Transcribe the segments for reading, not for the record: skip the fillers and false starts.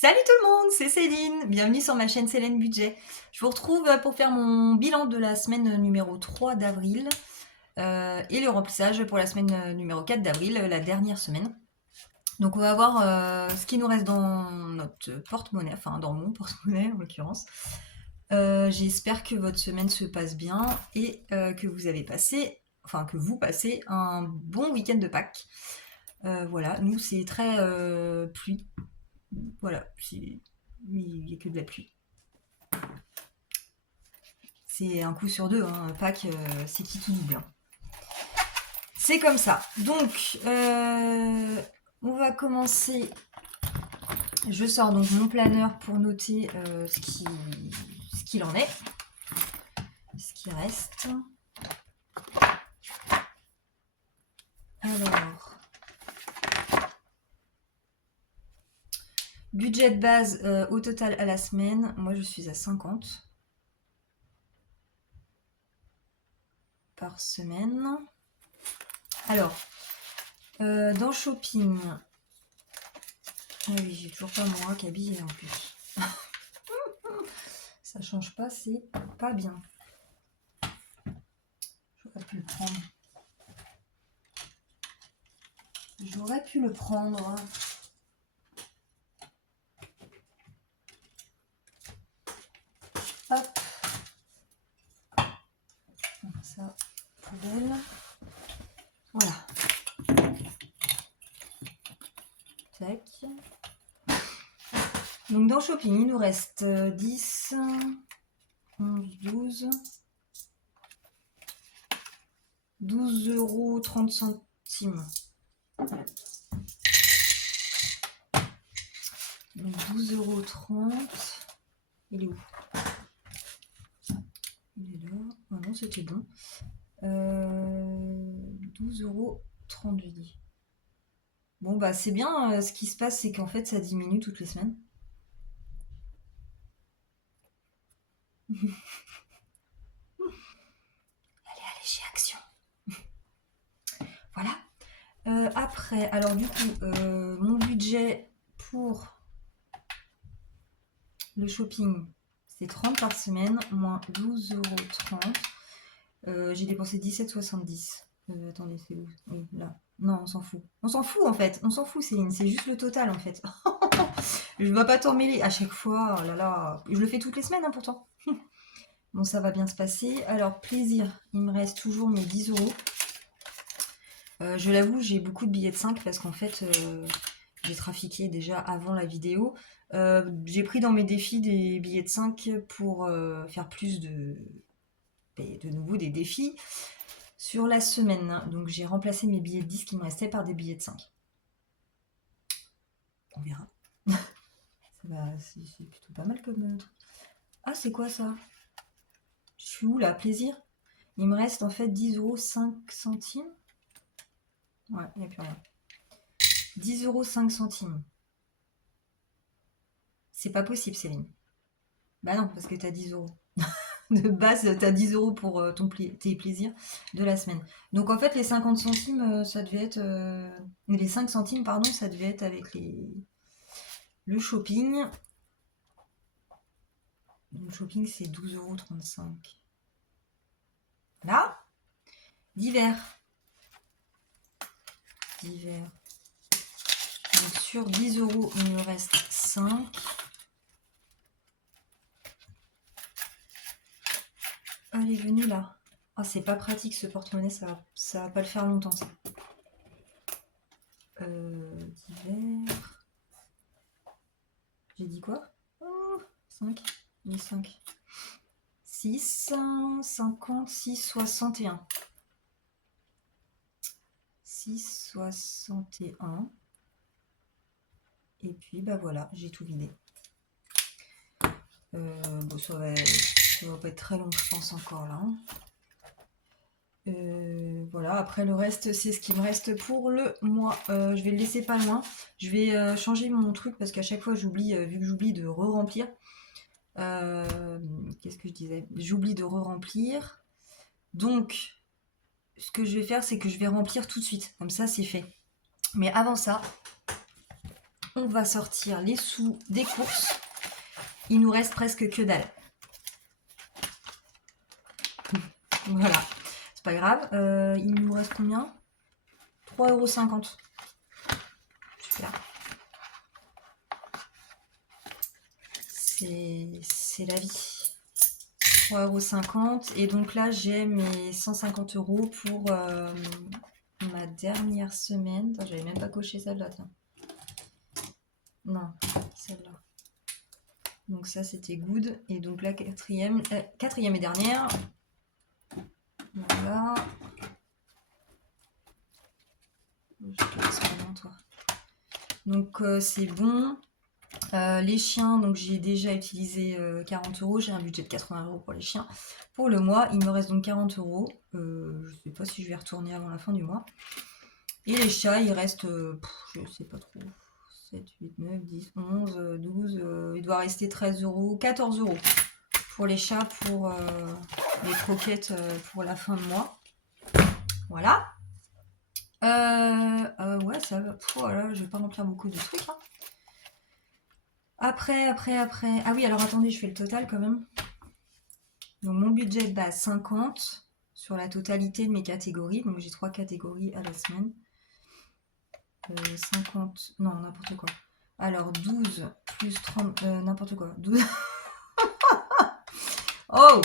Salut tout le monde, c'est Céline, bienvenue sur ma chaîne Céline Budget. Je vous retrouve pour faire mon bilan de la semaine numéro 3 d'avril et le remplissage pour la semaine numéro 4 d'avril, la dernière semaine. Donc on va voir ce qui nous reste dans notre porte-monnaie, enfin dans mon porte-monnaie en l'occurrence. J'espère que votre semaine se passe bien et que que vous passez un bon week-end de Pâques. Voilà, nous c'est très pluie. Voilà, il n'y a que de la pluie. C'est un coup sur deux, hein. Pâques, c'est qui tout double, hein. C'est comme ça. Donc, on va commencer. Je sors donc mon planeur pour noter ce qu'il en est, ce qui reste. Alors, budget de base au total à la semaine, moi je suis à 50 par semaine. Alors, dans shopping, ah oui, j'ai toujours pas moi qu'habillé en plus. Ça change pas, c'est pas bien. J'aurais pu le prendre. J'aurais pu le prendre. Hop. Ça, poubelle. Voilà. Tac. Donc dans shopping, il nous reste 10, 11, 12. 12,30 €. Donc 12,30 €. Il est où? Il est là. Ah non, c'était bon. 12,30 €, je dis. Bon, bah c'est bien. Ce qui se passe, c'est qu'en fait, ça diminue toutes les semaines. Allez, chez Action. Voilà. Après, alors du coup, mon budget pour le shopping, c'est 30 par semaine, moins 12,30 €. J'ai dépensé 17,70 €. Attendez, c'est où? Oui, là. Non, on s'en fout. On s'en fout en fait. On s'en fout, Céline. C'est juste le total en fait. Je ne vais pas t'en mêler à chaque fois. Oh là là. Je le fais toutes les semaines hein, pourtant. Bon, ça va bien se passer. Alors, plaisir. Il me reste toujours mes 10 €. Je l'avoue, j'ai beaucoup de billets de 5 parce qu'en fait, j'ai trafiqué déjà avant la vidéo. J'ai pris dans mes défis des billets de 5 pour faire plus de nouveau des défis sur la semaine. Donc j'ai remplacé mes billets de 10 qui me restaient par des billets de 5. On verra. C'est plutôt pas mal comme truc. Ah, c'est quoi ça? Je suis où là? Plaisir? Il me reste en fait 10,05 €. Ouais, il n'y a plus rien. 10,05 €. C'est pas possible, Céline. Bah non, parce que t'as 10 €. De base, t'as 10 € pour tes plaisirs de la semaine. Donc en fait, les 50 centimes, ça devait être... les 5 centimes, pardon, ça devait être avec le shopping. Le shopping, c'est 12,35 €. Là, divers. Divers. Donc sur 10 €, il me reste 5. Allez, venez là. Ah, c'est pas pratique ce porte-monnaie, ça va pas le faire longtemps ça. Divers. J'ai dit quoi? Oh, 5. 5. 6, 56, 61. 6, 61. Et puis, bah voilà, j'ai tout vidé. Bon, ça va pas être très long, je pense, encore là. Voilà, après le reste, c'est ce qui me reste pour le mois. Je vais le laisser pas loin. Je vais changer mon truc parce qu'à chaque fois, j'oublie, vu que j'oublie de re-remplir. Qu'est-ce que je disais? J'oublie de re-remplir. Donc, ce que je vais faire, c'est que je vais remplir tout de suite. Comme ça, c'est fait. Mais avant ça, on va sortir les sous des courses. Il nous reste presque que dalle. Voilà, c'est pas grave. Il nous reste combien? 3,50 €. Super. C'est la vie. 3,50 €. Et donc là, j'ai mes 150 € pour ma dernière semaine. J'avais même pas coché celle-là. Non, celle-là. Donc ça, c'était good. Et donc la quatrième et dernière. Voilà. Je te laisse maintenant, toi. Donc c'est bon. Les chiens, donc j'ai déjà utilisé 40 €. J'ai un budget de 80 € pour les chiens. Pour le mois, il me reste donc 40 €. Je sais pas si je vais retourner avant la fin du mois. Et les chats, il reste, je sais pas trop, 7, 8, 9, 10, 11, 12, il doit rester 13 €, 14 € pour les chats, pour les croquettes pour la fin de mois. Voilà. Ouais, ça va. Voilà, je vais pas remplir beaucoup de trucs. Hein. Après. Ah oui, alors attendez, je fais le total quand même. Donc mon budget de base 50 sur la totalité de mes catégories. Donc j'ai 3 catégories à la semaine. 50, non, n'importe quoi. Alors 12 plus 30, n'importe quoi. 12. Oh,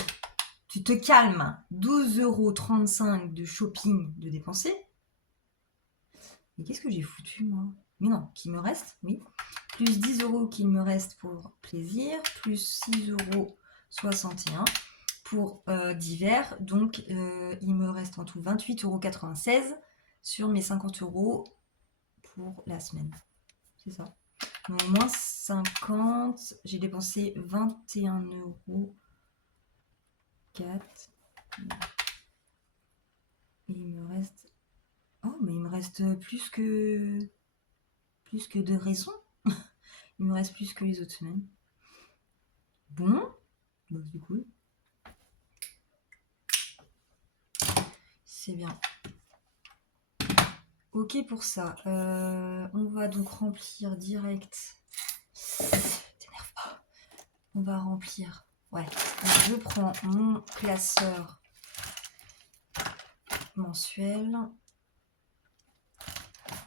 tu te calmes. 12,35 € de shopping de dépenser. Mais qu'est-ce que j'ai foutu, moi? Mais non, qui me reste, oui. Plus 10 € qu'il me reste pour plaisir, plus 6,61 € pour divers. Donc, il me reste en tout 28,96 € sur mes 50 € pour la semaine. C'est ça. Donc, moins 50, j'ai dépensé 21 €. 4. Et il me reste... Oh, mais il me reste plus que de raisons. Il me reste plus que les autres semaines. Bon, bah, c'est cool. C'est bien. Ok pour ça. On va donc remplir direct. T'énerve pas. On va remplir. Ouais. Donc, je prends mon classeur mensuel.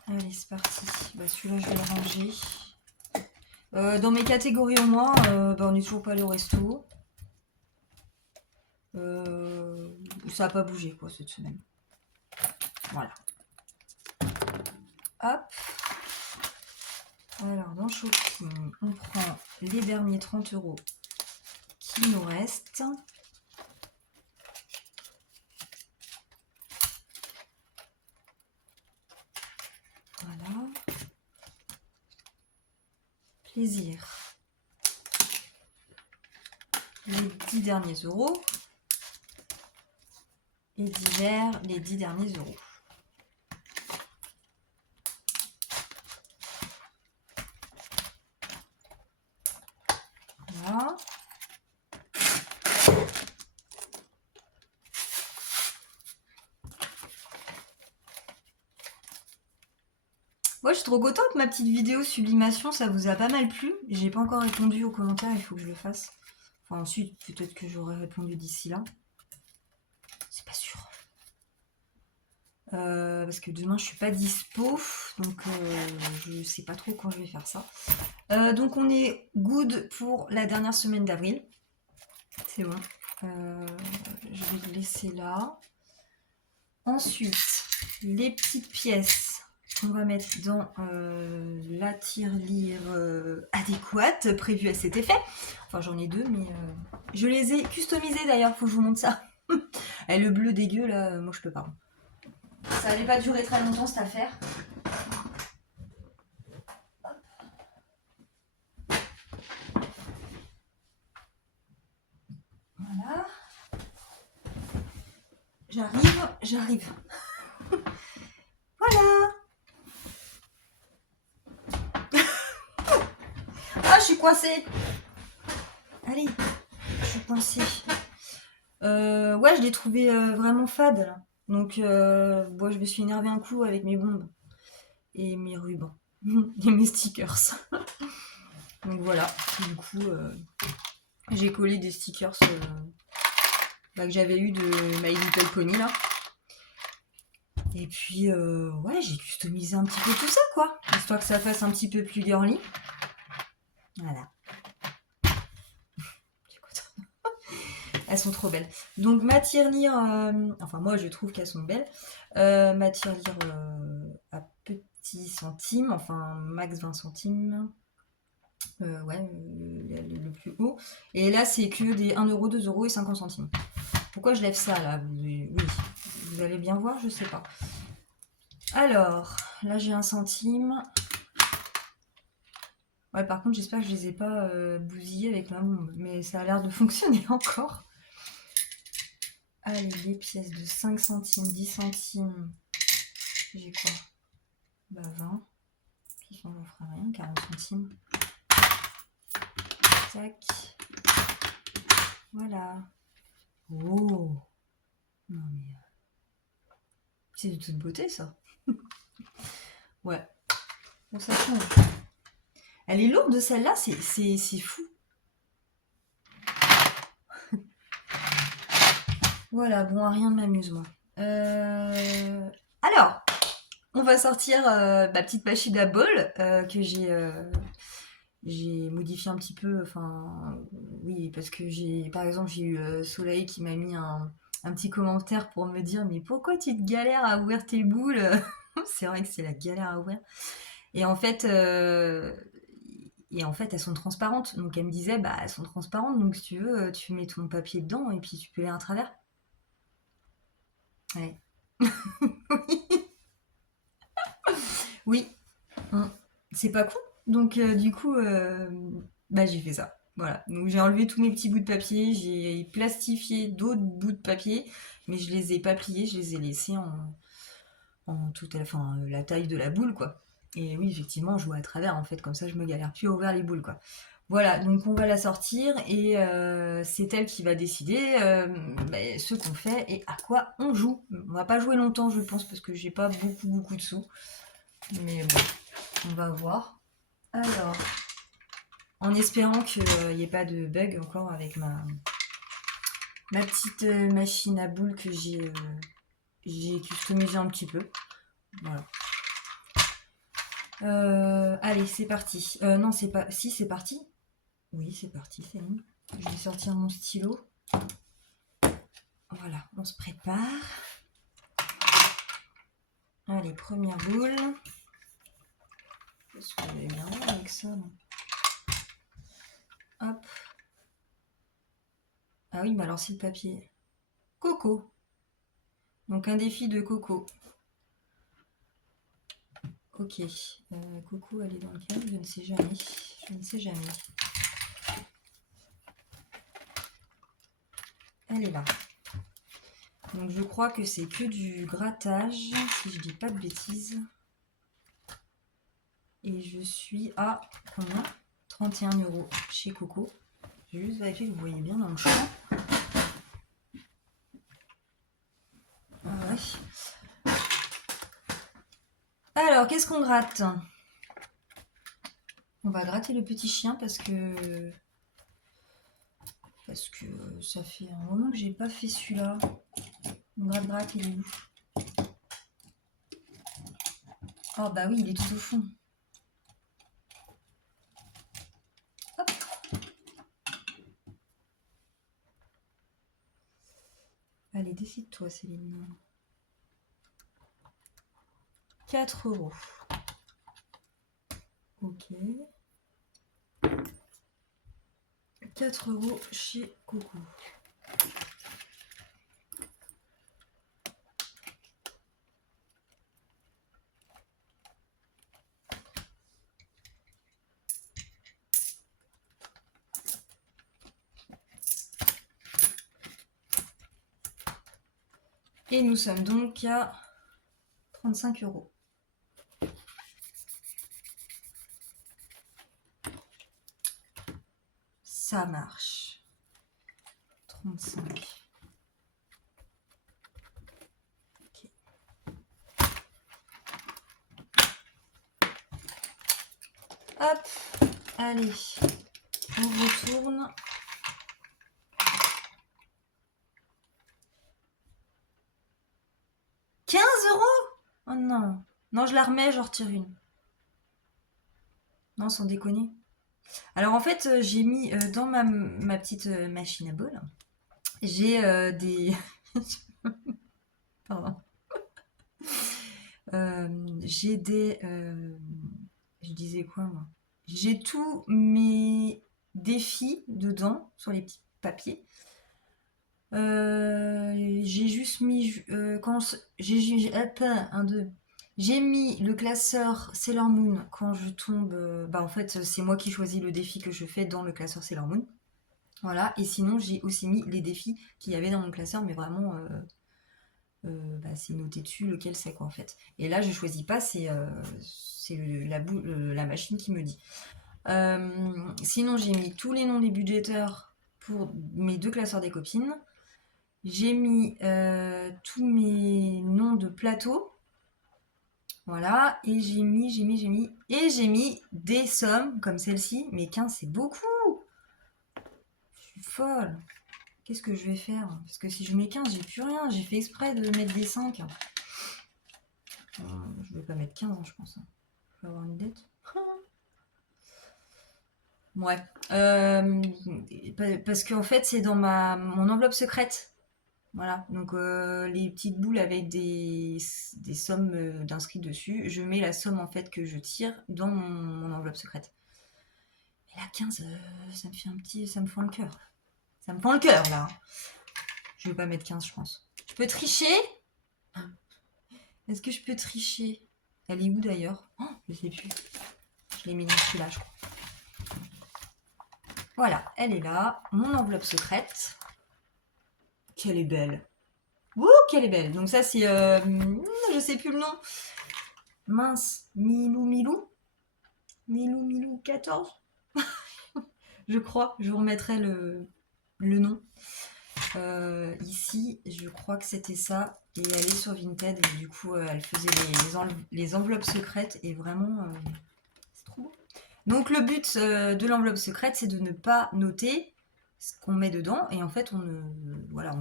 Allez, c'est parti. Bah, celui-là, je vais le ranger. Dans mes catégories au moins, on n'est toujours pas allé au resto. Ça n'a pas bougé quoi cette semaine. Voilà. Hop. Alors dans shopping, on prend les derniers 30 € qui nous restent. Voilà. Plaisir. Les 10 derniers euros. Et divers, les 10 derniers euros. Voilà. Moi, je suis trop contente, ma petite vidéo sublimation, ça vous a pas mal plu. J'ai pas encore répondu aux commentaires, il faut que je le fasse. Enfin, ensuite, peut-être que j'aurai répondu d'ici là. C'est pas sûr. Parce que demain, je suis pas dispo, donc je sais pas trop quand je vais faire ça. Donc, on est good pour la dernière semaine d'avril. C'est bon. Je vais le laisser là. Ensuite, les petites pièces qu'on va mettre dans la tirelire adéquate prévue à cet effet. Enfin, j'en ai deux, mais je les ai customisées d'ailleurs, faut que je vous montre ça. Et le bleu dégueu, là, moi je peux pas. Ça allait pas durer très longtemps cette affaire. Voilà. J'arrive. Voilà. Ah, je suis coincée. Allez, je suis coincée. Ouais, je l'ai trouvé vraiment fade là. Donc, je me suis énervée un coup avec mes bombes et mes rubans. Et mes stickers. Donc voilà, du coup, j'ai collé des stickers que j'avais eu de My Little Pony là. Et puis, ouais, j'ai customisé un petit peu tout ça, quoi. Histoire que ça fasse un petit peu plus girly. Voilà. Elles sont trop belles. Donc, ma tirelire, enfin, moi, je trouve qu'elles sont belles. Ma tirelire à petits centimes, enfin, max 20 centimes. Ouais, le plus haut. Et là, c'est que des 1 euro, 2 euros et 50 centimes. Pourquoi je lève ça, là? Oui, vous allez bien voir, je sais pas. Alors, là, j'ai 1 centime. Ouais, par contre, j'espère que je les ai pas bousillés avec ma bombe. Mais ça a l'air de fonctionner encore. Allez, les pièces de 5 centimes, 10 centimes. J'ai quoi? Bah 20. Qui s'en fera rien, 40 centimes. Tac. Voilà. Oh. Non mais... c'est de toute beauté, ça. Ouais. Bon, ça change. Elle est lourde, celle-là, c'est fou. Voilà, bon, rien de m'amuse, moi. Alors, on va sortir ma petite machine à bol que j'ai modifié un petit peu. Enfin, oui, parce que par exemple, j'ai eu Soleil qui m'a mis un petit commentaire pour me dire mais pourquoi tu te galères à ouvrir tes boules? C'est vrai que c'est la galère à ouvrir. Et en fait, elles sont transparentes. Donc elle me disait bah elles sont transparentes, donc si tu veux, tu mets ton papier dedans et puis tu peux lire à travers. Ouais. Oui. C'est pas con. Donc du coup, bah j'ai fait ça. Voilà. Donc j'ai enlevé tous mes petits bouts de papier, j'ai plastifié d'autres bouts de papier, mais je les ai pas pliés, je les ai laissés en toute la taille de la boule, quoi. Et oui, effectivement, je vois à travers, en fait, comme ça je me galère plus à ouvrir les boules, quoi. Voilà, donc on va la sortir et c'est elle qui va décider ce qu'on fait et à quoi on joue. On va pas jouer longtemps, je pense, parce que j'ai pas beaucoup de sous. Mais bon, on va voir. Alors, en espérant qu'il n'y ait pas de bug encore avec ma petite machine à boules que j'ai customisé un petit peu. Voilà. Allez, c'est parti. Non, c'est pas. Si, c'est parti. Oui, c'est parti, Céline. Je vais sortir mon stylo. Voilà, on se prépare. Allez, première boule. Est-ce que vous avez bien vu avec ça, non? Hop. Ah oui, mais alors c'est le papier. Coco. Donc un défi de Coco. Ok. Coco, elle est dans lequel? Je ne sais jamais. Je ne sais jamais. Elle est là. Donc je crois que c'est que du grattage, si je dis pas de bêtises. Et je suis à combien? 31 € chez Coco. Je vais juste vérifier que vous voyez bien dans le champ. Ah ouais. Alors, qu'est-ce qu'on gratte? On va gratter le petit chien parce que ça fait un moment que j'ai pas fait celui-là. Gratte, il est où? Oh bah oui, il est tout au fond. Hop. Allez, décide-toi, Céline. 4 €. Ok. 4 € chez Coco. Et nous sommes donc à 35 €. Ça marche. 35. Ok. Hop, allez, on retourne. « 15 €? Oh non. Non, je la remets, j'en retire une. Non, sans déconner. Alors en fait, j'ai mis dans ma petite machine à bol, j'ai des... Pardon. J'ai des... je disais quoi moi? J'ai tous mes défis dedans, sur les petits papiers. J'ai juste mis... hop, un, deux. J'ai mis le classeur Sailor Moon quand je tombe... bah en fait, c'est moi qui choisis le défi que je fais dans le classeur Sailor Moon. Voilà, et sinon j'ai aussi mis les défis qu'il y avait dans mon classeur, mais vraiment... bah, c'est noté dessus lequel c'est quoi en fait. Et là je choisis pas, c'est la machine qui me dit. Sinon j'ai mis tous les noms des budgéteurs pour mes deux classeurs des copines. J'ai mis tous mes noms de plateaux. Voilà, et j'ai mis des sommes comme celle-ci, mais 15 c'est beaucoup. Je suis folle. Qu'est-ce que je vais faire? Parce que si je mets 15, j'ai plus rien. J'ai fait exprès de mettre des 5. Je vais pas mettre 15, je pense. Je vais avoir une dette. Ouais. Parce qu'en fait, c'est dans mon enveloppe secrète. Voilà. Donc, les petites boules avec des sommes d'inscrits dessus. Je mets la somme, en fait, que je tire dans mon enveloppe secrète. Et là, 15, ça me fait un petit... Ça me fend le cœur. Ça me fend le cœur, là. Je vais pas mettre 15, je pense. Je peux tricher? Est-ce que je peux tricher? Elle est où d'ailleurs? Oh, je sais plus. Je l'ai mis dans celui-là, je crois. Voilà, elle est là. Mon enveloppe secrète. Qu'elle est belle. Ouh, qu'elle est belle. Donc ça, c'est... je sais plus le nom. Mince. Milou 14. Je crois. Je vous remettrai le nom. Ici, je crois que c'était ça. Et elle est sur Vinted. Et du coup, elle faisait les enveloppes secrètes. Et vraiment, c'est trop beau. Donc le but de l'enveloppe secrète, c'est de ne pas noter ce qu'on met dedans. Et en fait, on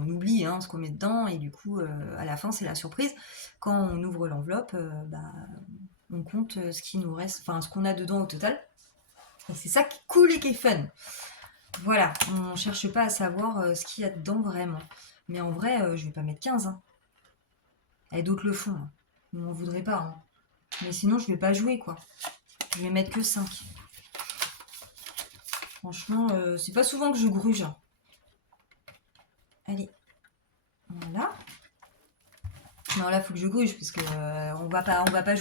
oublie ce qu'on met dedans. Et du coup, à la fin, c'est la surprise. Quand on ouvre l'enveloppe, on compte ce qui nous reste, enfin ce qu'on a dedans au total. Et c'est ça qui est cool et qui est fun. Voilà, on cherche pas à savoir ce qu'il y a dedans vraiment. Mais en vrai, je vais pas mettre 15. Hein. Et d'autres le font. Hein. On m'en voudrait pas. Hein. Mais sinon, je vais pas jouer quoi. Je vais mettre que 5. Franchement, c'est pas souvent que je gruge. Allez. Voilà. Non, là, faut que je gruge parce que on va pas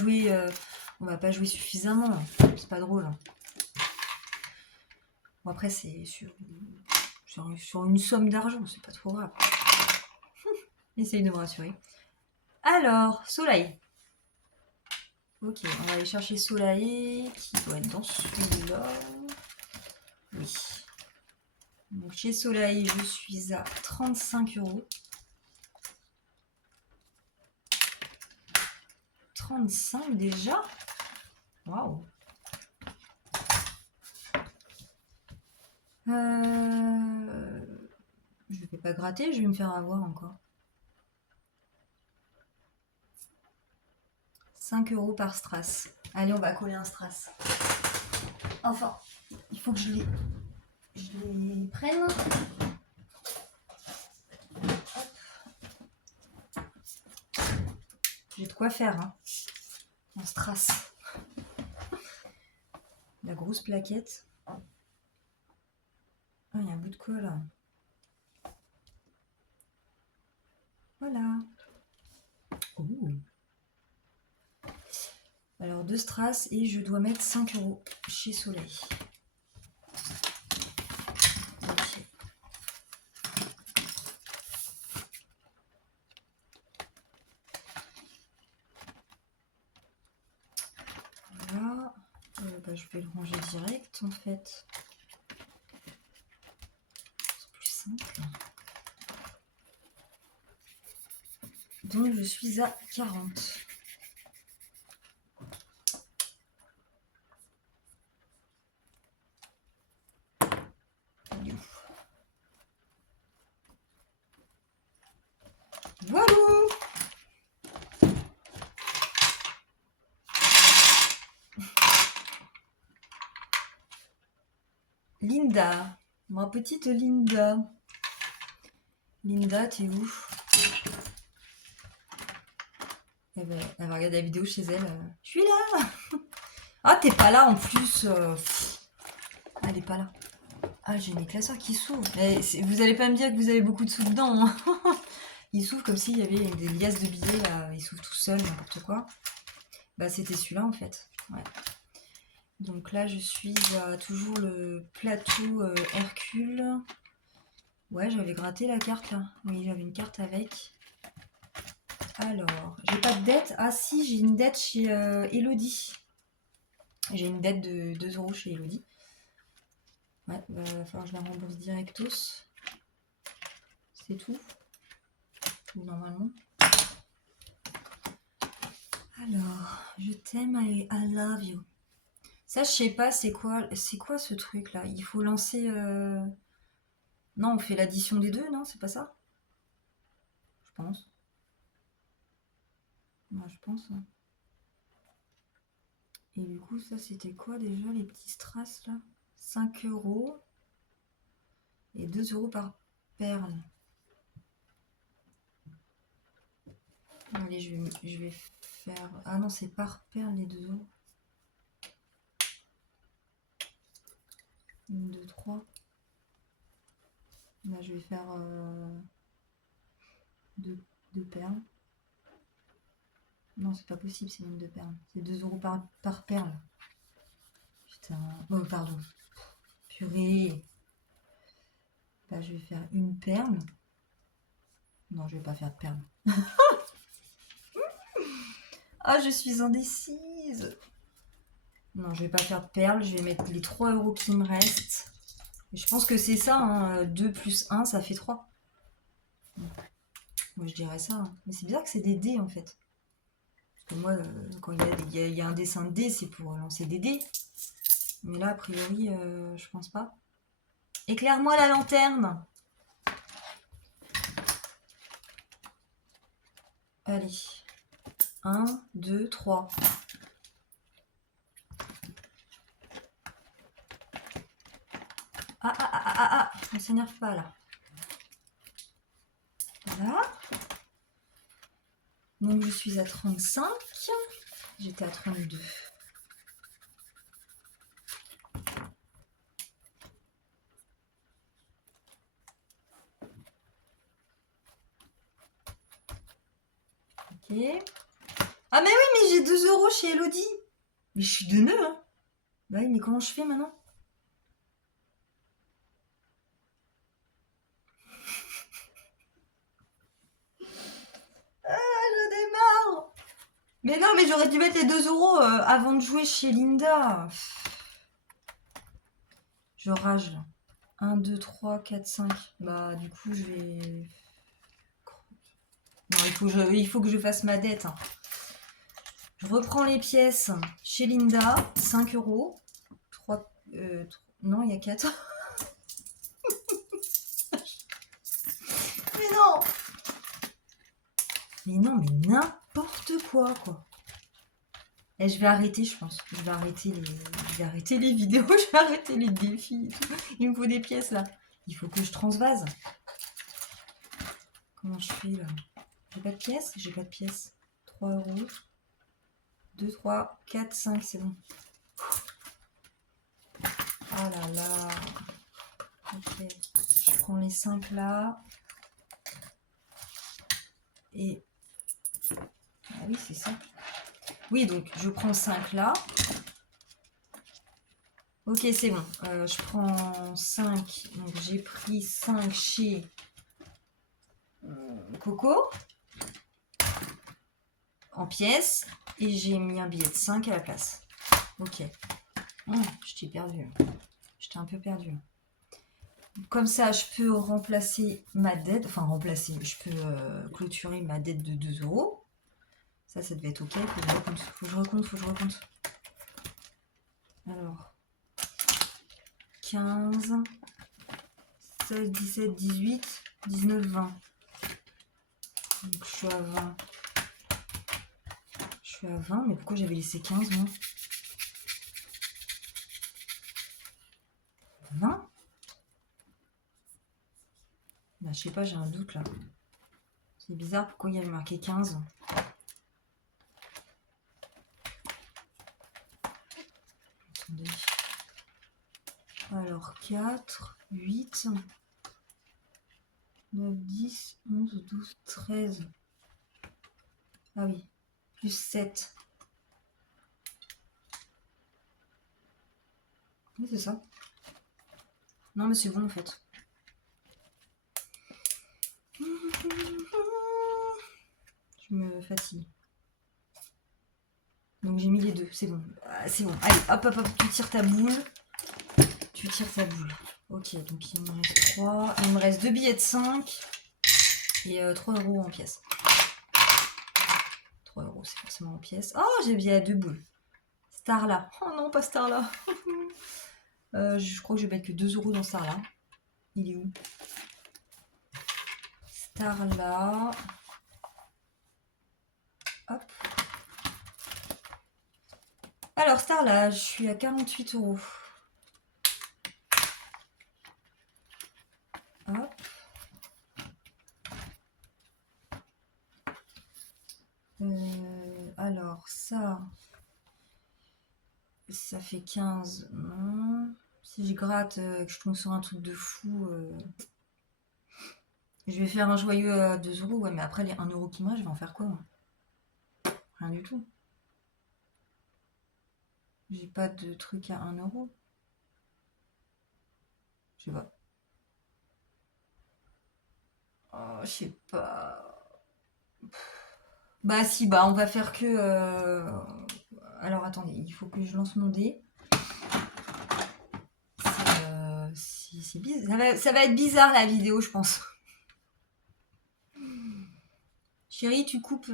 jouer suffisamment. C'est pas drôle. Bon, après, c'est sur une somme d'argent, c'est pas trop grave. Essaye de me rassurer. Alors, Soleil. Ok, on va aller chercher Soleil, qui doit être dans celui-là. Oui. Donc, chez Soleil, je suis à 35 €. 35 déjà? Waouh! Je vais pas gratter, je vais me faire avoir encore. 5 € par strass. Allez, on va coller un strass. Enfin, il faut que je les prenne. Hop. J'ai de quoi faire, hein. En strass. La grosse plaquette. Ah, il y a un bout de quoi là. Voilà. Ouh. Alors 2 strass et je dois mettre 5 € chez Soleil. Ok. Voilà. Je vais le ranger direct en fait. C'est plus simple. Donc je suis à 40. Voilà. Linda, ma petite Linda. Linda, t'es où? Elle va regarder la vidéo chez elle. Je suis là. Ah, t'es pas là en plus. Ah, elle est pas là. Ah, j'ai mes classeurs qui s'ouvrent. Mais vous allez pas me dire que vous avez beaucoup de sous dedans. Hein. Il s'ouvre comme s'il y avait des liasses de billets. Là. Il s'ouvre tout seul, n'importe quoi. Bah, c'était celui-là en fait. Ouais. Donc là, je suis à toujours le plateau Hercule. Ouais, j'avais gratté la carte là. Oui, j'avais une carte avec. Alors, j'ai pas de dette. Ah si, j'ai une dette chez Elodie. J'ai une dette de 2 € chez Elodie. Ouais, va falloir que je la rembourse directos. C'est tout. Normalement. Alors, je t'aime, I love you. Ça, je sais pas, c'est quoi ce truc là? Il faut lancer. Non, on fait l'addition des deux, non? C'est pas ça? Je pense. Moi, je pense. Hein. Et du coup, ça, c'était quoi déjà les petits strass là? 5 € et 2 € par perle. Allez, je vais faire. Ah non, c'est par perle les 2 €. 1, 2, 3. Là, je vais faire 2 perles. Non, c'est pas possible, c'est même 2 perles. C'est 2 € par perle. Putain. Oh, pardon. Purée. Là, je vais faire une perle. Non, je vais pas faire de perle. Ah, je suis indécise. Non, je vais pas faire de perle. Je vais mettre les 3 € qui me restent. Et je pense que c'est ça. Hein. 2 plus 1, ça fait 3. Moi, je dirais ça. Hein. Mais c'est bizarre que c'est des dés, en fait. Parce que moi, quand il y a un dessin de dés, c'est pour lancer des dés. Mais là, a priori, je pense pas. Éclaire-moi la lanterne. Allez. 1, 2, 3. Ah, on s'énerve pas là. Voilà. Donc je suis à 35. J'étais à 32. Ok. Ah mais oui, mais j'ai 2 € chez Elodie. Mais je suis de nœud, hein. Bah oui, mais comment je fais maintenant? Ah, j'en ai marre. Mais non, mais j'aurais dû mettre les 2 € avant de jouer chez Linda. Je rage là. 1, 2, 3, 4, 5. Bah du coup je vais... Non, il faut que je fasse ma dette. Hein. Je reprends les pièces chez Linda. 5 €. 3... non, il y a 4. Mais non. Mais non, mais n'importe quoi. Et je vais arrêter, je pense. Je vais arrêter les vidéos, je vais arrêter les défis. Et tout. Il me faut des pièces là. Il faut que je transvase. Comment je fais là? J'ai pas de pièces? J'ai pas de pièces. 3 €. 2, 3, 4, 5, c'est bon. Ah là là. Ok. Je prends les 5 là. Et... Ah oui, c'est ça. Oui, donc je prends 5 là. Ok, c'est bon. Je prends 5. Donc j'ai pris 5 chez Coco en pièces. Et j'ai mis un billet de 5 à la place. Ok. Je t'ai perdu. Je t'ai un peu perdu. Comme ça, je peux remplacer ma dette. Enfin, remplacer. Je peux clôturer ma dette de 2 €. Ça devait être ok. Faut que je recompte. Alors. 15, 16, 17, 18, 19, 20. Donc je suis à 20. Je suis à 20, mais pourquoi j'avais laissé 15 moi? 20? Bah, je sais pas, j'ai un doute là. C'est bizarre, pourquoi il y avait marqué 15? Attendez. Alors 4, 8, 9, 10, 11, 12, 13. Ah oui, plus 7. Oui, c'est ça. Non, mais c'est bon en fait. Je me fatigue. Donc j'ai mis les deux, c'est bon. Ah, c'est bon. Allez, hop, hop, hop, tu tires ta boule. Tu tires ta boule. Ok, donc il me reste 3. Il me reste 2 billets de 5 et 3 € en pièces. 3 €, c'est forcément en pièces. Oh, j'ai bien 2 boules. Starla. Oh non, pas Starla. Je crois que je vais mettre que 2 € dans Starla. Il est où? Starla. Hop. Alors, Starla, je suis à 48 €. Hop. Alors, ça fait 15. Non. Si je gratte, que je tombe sur un truc de fou, je vais faire un joyeux à 2 €. Ouais, mais après, les 1 € qui me reste, je vais en faire quoi, moi? Rien du tout. J'ai pas de truc à 1 €. Je sais pas. Oh, je sais pas. Bah si, bah on va faire que... Alors attendez, il faut que je lance mon dé. C'est bizarre. Ça va être bizarre la vidéo, je pense. Chérie, tu coupes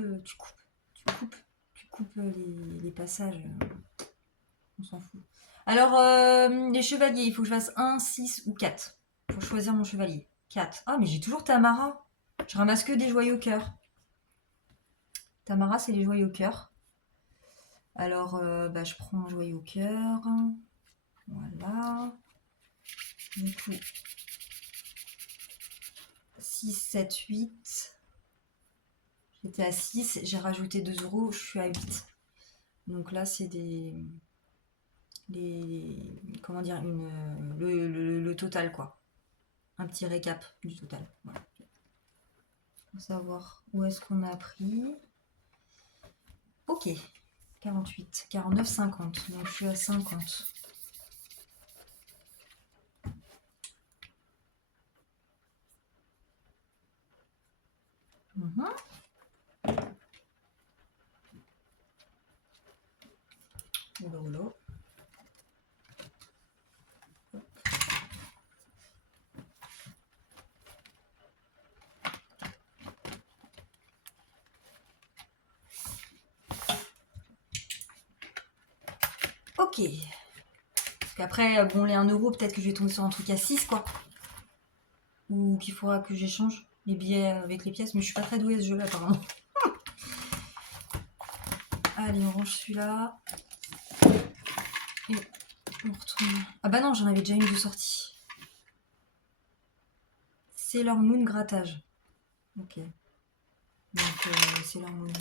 les passages. On s'en fout. Alors, les chevaliers, il faut que je fasse 1, 6 ou 4. Faut choisir mon chevalier. 4. Ah, mais j'ai toujours Tamara. Je ramasse que des joyaux cœur. Tamara, c'est les joyaux cœur. Alors, bah, je prends un joyau cœur. Voilà. Du coup, 6, 7, 8. J'étais à 6, j'ai rajouté 2 €, je suis à 8. Donc là, c'est comment dire, le total, quoi. Un petit récap du total. Voilà. Pour savoir où est-ce qu'on a pris. Ok. 48, 49, 50. Donc je suis à 50. Oula, oula. Ok. Parce qu'après, bon, les 1 €, peut-être que je vais tomber sur un truc à 6, quoi. Ou qu'il faudra que j'échange les billets avec les pièces. Mais je suis pas très douée à ce jeu-là, apparemment. Allez, on range celui-là. Et on retourne. Ah bah non, j'en avais déjà une de sortie. Sailor Moon grattage. Ok. Donc, Sailor Moon.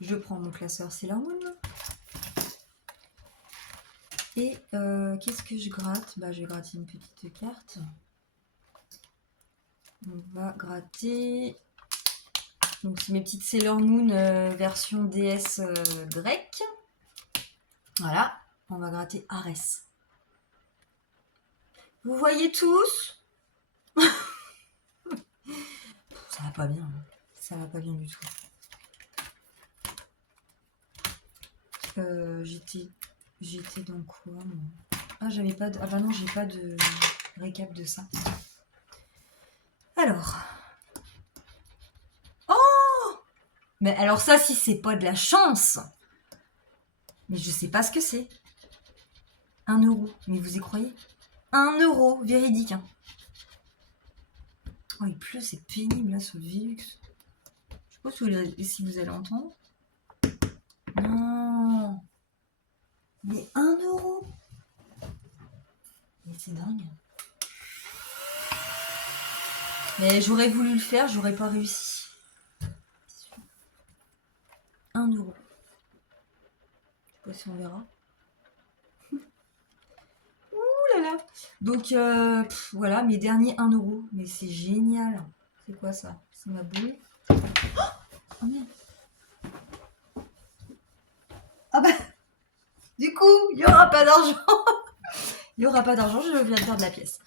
Je prends mon classeur Sailor Moon. Et qu'est-ce que je gratte? Bah, je vais gratter une petite carte. On va gratter. Donc, c'est mes petites Sailor Moon version DS grecque. Voilà. On va gratter Arès. Vous voyez tous? Ça va pas bien. Hein. Ça va pas bien du tout. J'étais dans quoi moi? Ah, j'avais pas de... Ah bah non, j'ai pas de récap de ça. Alors. Oh! Mais alors ça, si c'est pas de la chance. Mais je sais pas ce que c'est. 1 €. Mais vous y croyez? 1 € véridique. Hein. Oh, il pleut, c'est pénible là sur le Velux. Je sais sais pas si vous allez entendre. Non. Mais 1 euro. Mais c'est dingue. Mais j'aurais voulu le faire, j'aurais pas réussi. 1 euro. Je sais pas si on verra. Ouh là là. Donc voilà, mes derniers 1 euro. Mais c'est génial. C'est quoi ça? C'est ma boule. Oh merde. Ah bah du coup, il n'y aura pas d'argent. Il n'y aura pas d'argent, je viens de perdre la pièce.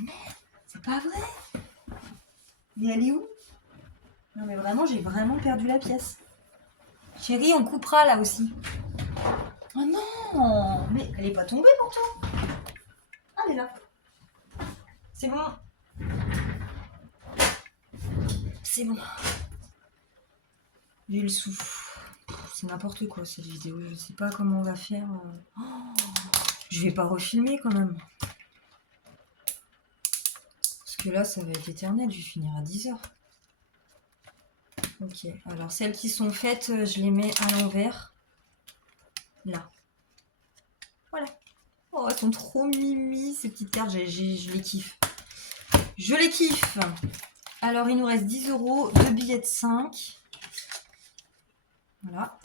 Merde, c'est pas vrai. Mais elle est où? Non mais vraiment, j'ai vraiment perdu la pièce. Chérie, on coupera là aussi. Oh non. Mais elle est pas tombée pourtant. Ah, elle est là. C'est bon. C'est bon. J'ai eu le souffle. C'est n'importe quoi cette vidéo. Je sais pas comment on va faire. Oh, je vais pas refilmer quand même. Parce que là, ça va être éternel. Je vais finir à 10h. Ok. Alors, celles qui sont faites, je les mets à l'envers. Là. Voilà. Oh, elles sont trop mimi, ces petites cartes. Je les kiffe. Je les kiffe. Alors, il nous reste 10 euros, 2 billets de 5. Voilà.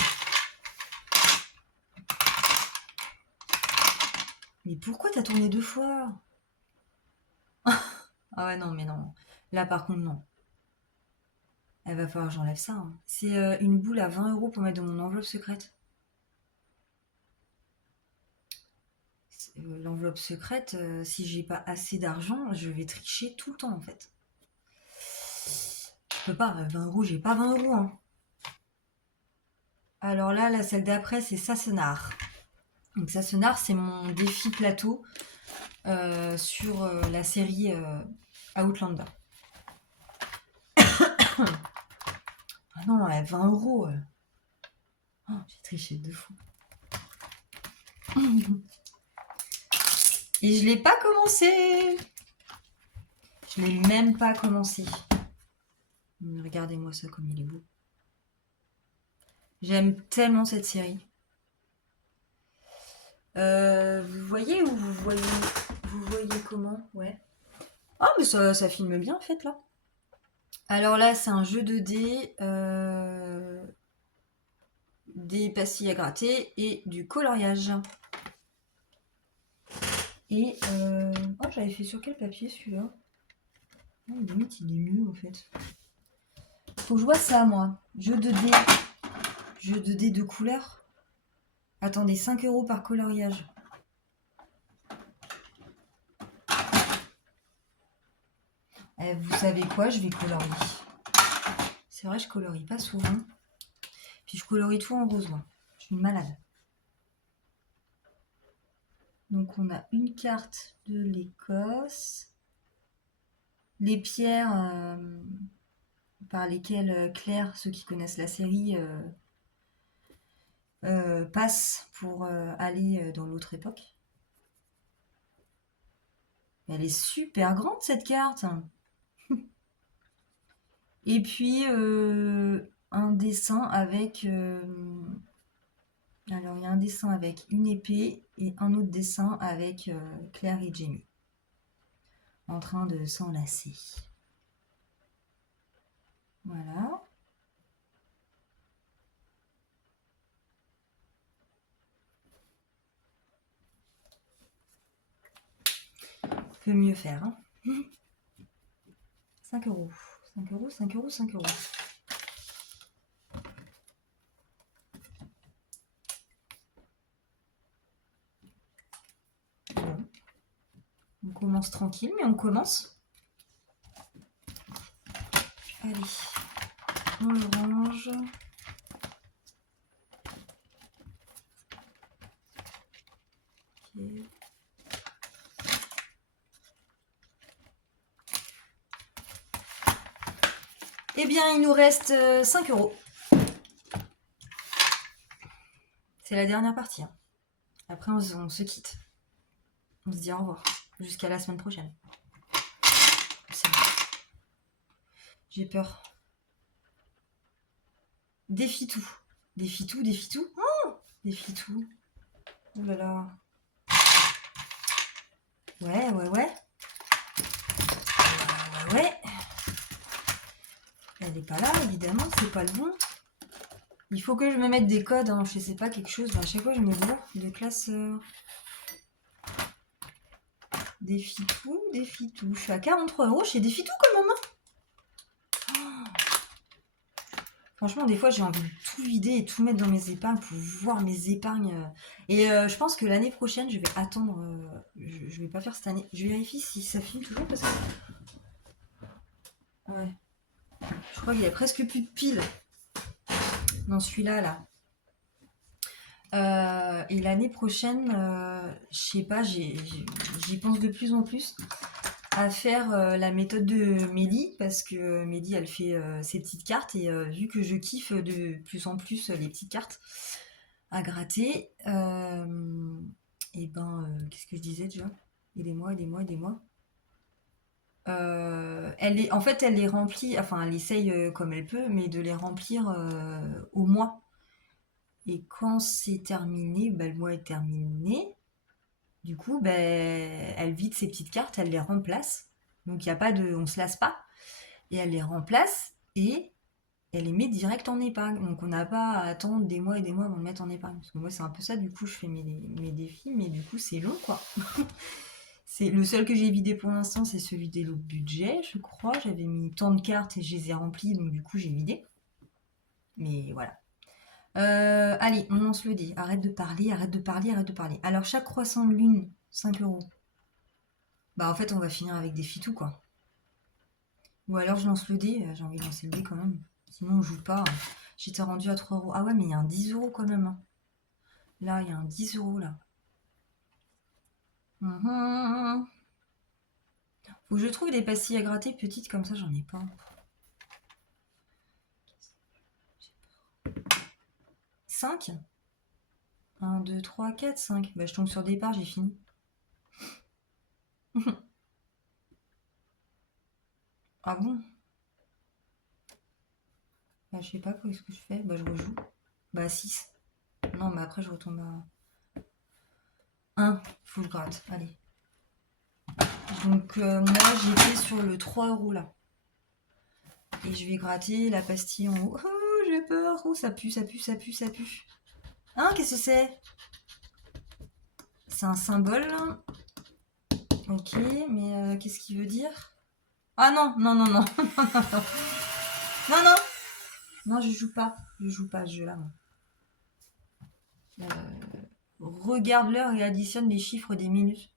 Mais pourquoi t'as tourné 2 fois? Ah ouais, non, mais non. Là, par contre, non. Elle va falloir que j'enlève ça. Hein. C'est une boule à 20 euros pour mettre dans mon enveloppe secrète. L'enveloppe secrète, si j'ai pas assez d'argent, je vais tricher tout le temps, en fait. Je peux pas, 20 euros, j'ai pas 20 euros. Hein. Alors là, celle d'après, c'est Sassenard. Donc Sassenard, c'est mon défi plateau sur la série Outlander. Ah non, 20 euros. Oh, j'ai triché de fou. Et je l'ai pas commencé. Je l'ai même pas commencé. Regardez-moi ça comme il est beau. J'aime tellement cette série. Vous voyez ou vous voyez comment? Ouais. Ah mais ça filme bien en fait là. Alors là c'est un jeu de dés, des pastilles à gratter et du coloriage. Et oh j'avais fait sur quel papier celui-là? Oh, limite il est mieux en fait. Faut que je vois ça moi. Jeu de dés. Jeu de dés de couleurs. Attendez, 5 euros par coloriage. Vous savez quoi? Je vais colorier. C'est vrai, je colorie pas souvent. Puis je colorie tout en rose, moi. Je suis une malade. Donc on a une carte de l'Écosse. Les pierres par lesquelles Claire, ceux qui connaissent la série, passe pour aller dans l'autre époque. Elle est super grande cette carte. Et puis un dessin avec... alors il y a un dessin avec une épée et un autre dessin avec Claire et Jamie. En train de s'enlacer. Voilà. Peut mieux faire. Hein. 5 euros. 5 euros, 5 euros, 5 euros. Bon. On commence tranquille, mais on commence. Allez. On le range. Okay. Eh bien, il nous reste 5 euros. C'est la dernière partie. Hein. Après, on se quitte. On se dit au revoir. Jusqu'à la semaine prochaine. J'ai peur. Défie tout. Défie tout, défie tout. Oh, défie tout. Oh là là. Ouais, ouais, ouais. Ouais. Elle est pas là, évidemment, c'est pas le bon. Il faut que je me mette des codes, hein, je sais pas, quelque chose. À chaque fois, je me bourre de classe. Défie tout, défie tout. Je suis à 43 € chez Défie tout quand même. Franchement, des fois, j'ai envie de tout vider et tout mettre dans mes épargnes pour voir mes épargnes. Et je pense que l'année prochaine, je vais attendre. Je vais pas faire cette année. Je vérifie si ça filme toujours parce que. Ouais. Je crois qu'il y a presque plus de piles dans celui-là, là. Et l'année prochaine, je sais pas, j'y pense de plus en plus à faire la méthode de Mehdi parce que Mehdi elle fait ses petites cartes et vu que je kiffe de plus en plus les petites cartes à gratter, et ben qu'est-ce que je disais déjà? Aidez-moi, aidez-moi, aidez-moi. En fait, elle les remplit, enfin, elle essaye comme elle peut, mais de les remplir au mois. Et quand c'est terminé, bah, le mois est terminé. Du coup, ben, elle vide ses petites cartes, elle les remplace. Donc il y a pas de, on se lasse pas. Et elle les remplace et elle les met direct en épargne. Donc on n'a pas à attendre des mois et des mois avant de mettre en épargne. Parce que moi c'est un peu ça. Du coup je fais mes défis, mais du coup c'est long quoi. C'est le seul que j'ai vidé pour l'instant, c'est celui des lots budget, je crois. J'avais mis tant de cartes et je les ai remplies, donc du coup j'ai vidé. Mais voilà. Allez, on lance le dé. Arrête de parler, arrête de parler, arrête de parler. Alors, chaque croissant de lune, 5 €. Bah, en fait, on va finir avec des fitous, quoi. Ou alors, je lance le dé. J'ai envie de lancer le dé quand même. Sinon, on joue pas. J'étais rendu à 3 €. Ah ouais, mais il y a un 10 € quand même, hein. Là, il y a un 10 € là. Faut que je trouve des pastilles à gratter petites comme ça, j'en ai pas. 5 1, 2, 3, 4, 5. Bah, je tombe sur des parts, j'ai fini. Ah bon? Bah, je sais pas, qu'est-ce que je fais? Bah, je rejoue. Bah, 6. Non, mais après, je retombe à 1. Faut que je gratte. Allez. Donc, moi, j'étais sur le 3 € là. Et je vais gratter la pastille en haut. Oh, j'ai peur. Oh, ça pue, ça pue, ça pue, ça pue. Hein, qu'est-ce que c'est? C'est un symbole. Ok, mais qu'est-ce qu'il veut dire? Ah non, non, non, non. Non, non. Non, je joue pas. Je joue pas ce jeu-là, moi. Regarde l'heure et additionne les chiffres des minutes.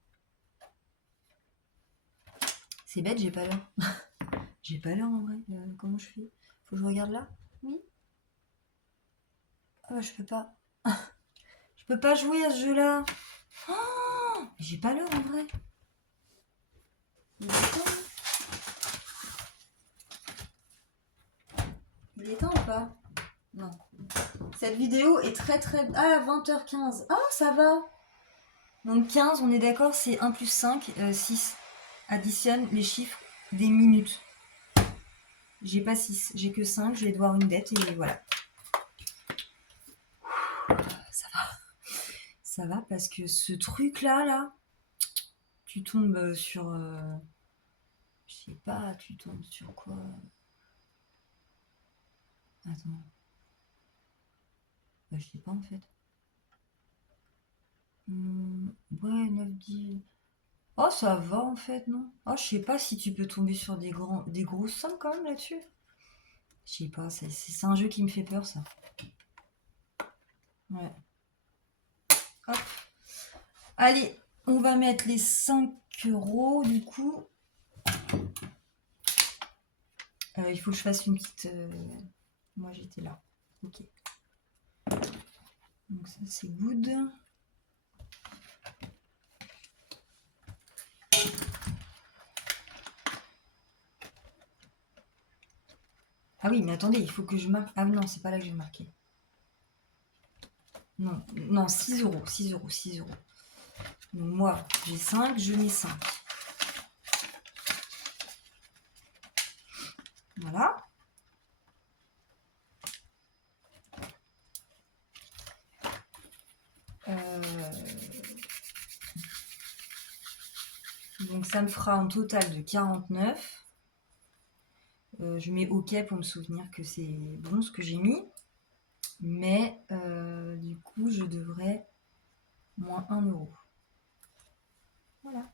C'est bête, j'ai pas l'heure. J'ai pas l'heure en vrai. Comment je fais? Faut que je regarde là? Oui. Ah bah je peux pas. Je peux pas jouer à ce jeu-là. Oh, j'ai pas l'heure en vrai. Il est temps? Il est temps ou pas? Non. Cette vidéo est très très... Ah, 20h15. Ah, ça va. Donc 15, on est d'accord, c'est 1 plus 5, 6. Additionne les chiffres des minutes. J'ai pas 6, j'ai que 5, je vais devoir une dette et voilà. Ça va. Ça va parce que ce truc-là, là, tu tombes sur... je sais pas, tu tombes sur quoi? Attends. Bah, je sais pas en fait. Ouais, 9, 10. Oh, ça va en fait, non? Oh, je sais pas si tu peux tomber sur des grosses sommes quand même là-dessus. Je sais pas, c'est un jeu qui me fait peur ça. Ouais. Hop. Allez, on va mettre les 5 € du coup. Il faut que je fasse une petite... Moi j'étais là. Ok. Donc ça c'est good. Ah oui, mais attendez, il faut que je marque... Ah non, c'est pas là que j'ai marqué. Non, non, 6 €, 6 €, 6 €. Donc moi, j'ai 5, je mets 5. Voilà. Donc ça me fera un total de 49. Je mets OK pour me souvenir que c'est bon ce que j'ai mis. Mais du coup, je devrais moins 1 euro. Voilà.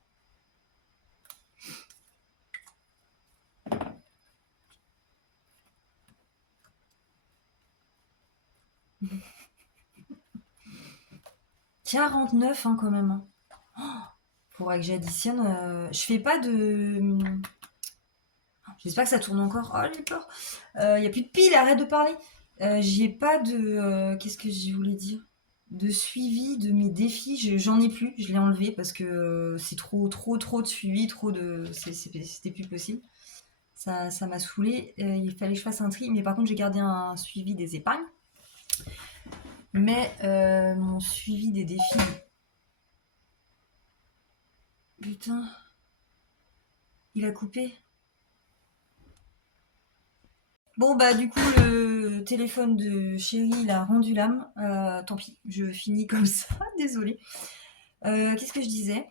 « 49 hein, quand même. Oh, faudra que j'additionne. Je fais pas de... J'espère que ça tourne encore. Oh, j'ai peur. Il n'y a plus de pile, arrête de parler. J'ai pas de... Qu'est-ce que je voulais dire? De suivi de mes défis. J'en ai plus. Je l'ai enlevé parce que c'est trop de suivi, trop de... C'était plus possible. Ça m'a saoulé. Il fallait que je fasse un tri. Mais par contre, j'ai gardé un suivi des épargnes. Mais mon suivi des défis... Putain. Il a coupé. Bon bah du coup le téléphone de chérie il a rendu l'âme. Tant pis, je finis comme ça, désolée. Qu'est-ce que je disais?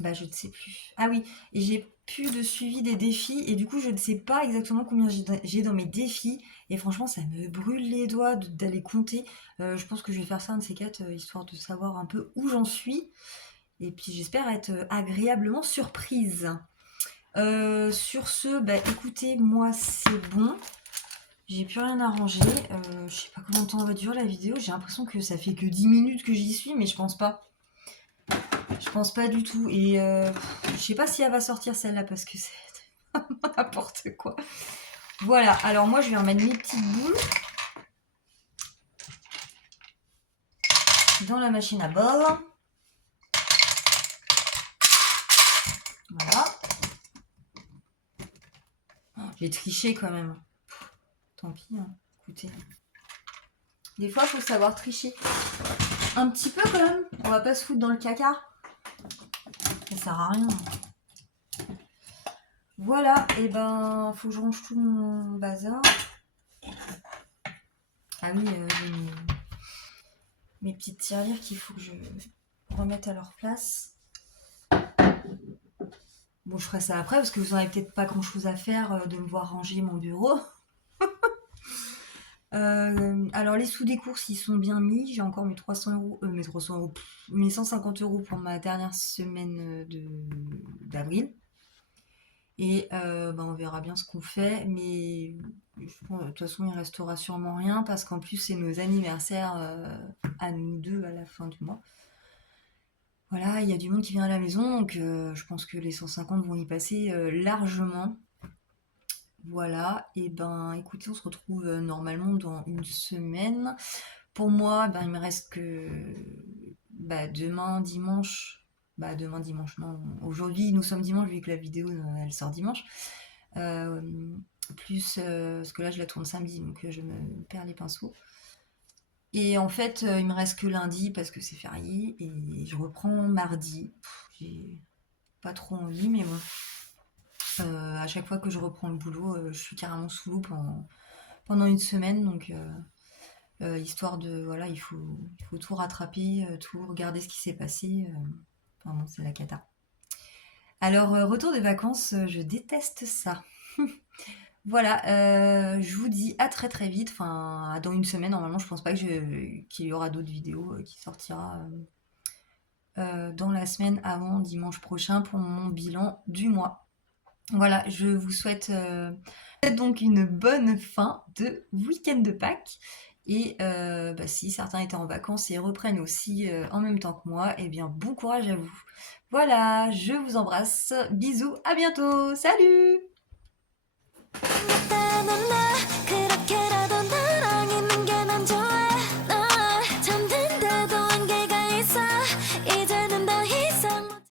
Bah je ne sais plus. Ah oui, et j'ai plus de suivi des défis et du coup je ne sais pas exactement combien j'ai dans mes défis et franchement ça me brûle les doigts d'aller compter. Je pense que je vais faire ça un de ces quatre histoire de savoir un peu où j'en suis et puis j'espère être agréablement surprise. Sur ce, bah écoutez, moi c'est bon. J'ai plus rien à ranger. Je sais pas combien de temps va durer la vidéo. J'ai l'impression que ça fait que 10 minutes que j'y suis, mais je pense pas. Je pense pas du tout. Et je sais pas si elle va sortir celle-là parce que c'est n'importe quoi. Voilà, alors moi je vais remettre mes petites boules dans la machine à bol. Voilà. Oh, j'ai triché quand même. Tant pis, hein. Écoutez. Des fois, il faut savoir tricher. Un petit peu quand même. On va pas se foutre dans le caca. Ça sert à rien. Voilà, et ben, faut que je range tout mon bazar. Ah oui, j'ai mes petites tirelires qu'il faut que je remette à leur place. Bon, je ferai ça après parce que vous n'aurez peut-être pas grand-chose à faire de me voir ranger mon bureau. Alors les sous des courses ils sont bien mis, j'ai encore mes 300 euros, mes 150 euros pour ma dernière semaine d'avril. Et on verra bien ce qu'on fait, mais de toute façon il restera sûrement rien parce qu'en plus c'est nos anniversaires à nous deux à la fin du mois. Voilà, il y a du monde qui vient à la maison, donc je pense que les 150 vont y passer largement. Voilà, et ben écoutez, on se retrouve normalement dans une semaine. Pour moi, il me reste que demain dimanche. Demain dimanche, non. Aujourd'hui, nous sommes dimanche, vu que la vidéo elle sort dimanche. Plus parce que là je la tourne samedi, donc je me perds les pinceaux. Et en fait, il me reste que lundi parce que c'est férié et je reprends mardi. J'ai pas trop envie, mais bon. À chaque fois que je reprends le boulot, je suis carrément sous l'eau pendant une semaine, donc histoire de voilà, il faut tout rattraper, tout regarder ce qui s'est passé. Enfin bon, c'est la cata. Alors retour de vacances, je déteste ça. Voilà, je vous dis à très très vite, enfin dans une semaine normalement. Je pense pas qu'il y aura d'autres vidéos qui sortira dans la semaine avant dimanche prochain pour mon bilan du mois. Voilà, je vous souhaite donc une bonne fin de week-end de Pâques. Et si certains étaient en vacances et reprennent aussi en même temps que moi, eh bien bon courage à vous. Voilà, je vous embrasse. Bisous, à bientôt. Salut!